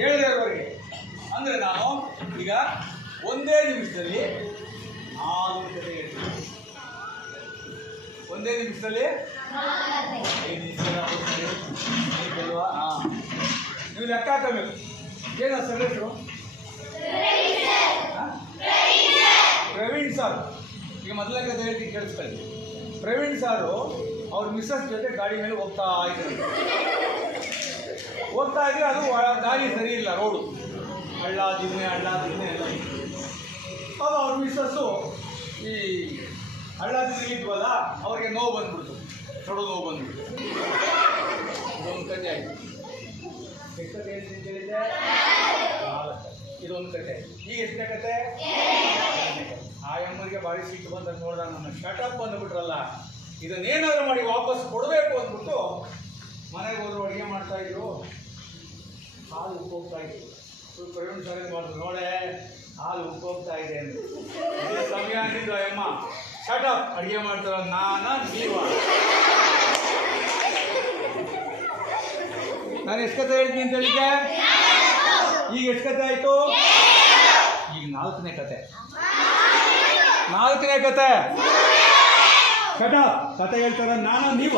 ಹೇಳಿದವರೆಗೆ ಅಂದರೆ ನಾನು ಈಗ ಒಂದೇ ನಿಮಿಷದಲ್ಲಿ 4 ಕತೆ ಹೇಳ್ತೀನಿ. ಒಂದೇ ನಿಮಿಷದಲ್ಲಿ 5 ನಿಮಿಷ ಅಲ್ವಾ? ನೀವು ಲೆಕ್ಕ ಹಾಕಬೇಕು. ಏನು ಸರ್ ಹೆಸರು? ಪ್ರವೀಣ್ ಸರ್. ಈಗ ಮೊದಲನೇ ಕತೆ ಹೇಳ್ತೀನಿ, ಕೇಳಿಸ್ಕೊಳ್ಳಿ. ಪ್ರವೀಣ್ ಸಾರು ಅವ್ರ ಮಿಸ್ಸಸ್ ಜೊತೆ ಗಾಡಿ ಮೇಲೆ ಹೋಗ್ತಾ ಇದ್ರು. ಅದು ದಾರಿ ಸರಿ ಇಲ್ಲ, ರೋಡು ಹಳ್ಳ ದಿನ್ನೆ ಎಲ್ಲ ಅದು ಅವ್ರ ಮಿಸ್ಸಸ್ಸು ಈ ಹಳ್ಳ ದಿನ ಇದ್ವಲ್ಲ, ಅವ್ರಿಗೆ ನೋವು ಬಂದ್ಬಿಡ್ತು, ಸೊಡು ನೋವು ಬಂದ್ಬಿಡ್ತು. ಇದೊಂದು ಕತೆ ಆಯಿತು. ಎಷ್ಟು ಕತೆ ಹೇಳ್ತೀನಿ ಕೇಳಿದ್ದೆ? 4. ಇದೊಂದು ಕತೆ. ಈಗ ಎಷ್ಟನೇ ಕತೆ? ಆ ಎಮ್ಮರಿಗೆ ಭಾರಿ ಸಿಟ್ಟು ಬಂದ ನೋಡಿದಾಗ ನನ್ನ ಶಟಪ್ ಬಂದುಬಿಟ್ರಲ್ಲ, ಇದನ್ನೇನಾದರೂ ಮಾಡಿ ವಾಪಸ್ ಕೊಡಬೇಕು ಅಂದ್ಬಿಟ್ಟು ಮನೆಗೆ ಹೋದ್ರು. ಅಡುಗೆ ಮಾಡ್ತಾಯಿದ್ರು, ಹಾಲು ಉಪ್ಪೋಗ್ತಾ ಇದ್ರು. ಪ್ರವೀಣ್ ಸರ್ ಏನು ಮಾಡಿದ್ರು, ನೋಡೇ ಹಾಲು ಉಪ್ಪೋಗ್ತಾ ಇದೆ ಅಂತ. ಇದೇ ಸಮಯ ಅಂತಿದ್ರು ಅಮ್ಮ, ಶಟಪ್, ಅಡುಗೆ ಮಾಡ್ತಾರ ನೀವ. ನಾನು ಎಷ್ಟು ಕತೆ ಹೇಳ್ತೀನಿ ಅಂತ ಹೇಳಿದ್ದೆ? ಈಗ ಎಷ್ಟು ಕತೆ ಆಯಿತು? ಈಗ 4ನೇ ಕತೆ. 4ನೇ ಕತೆ. ಶಟಪ್, ಕತೆ ಹೇಳ್ತಾರ ನೀವ.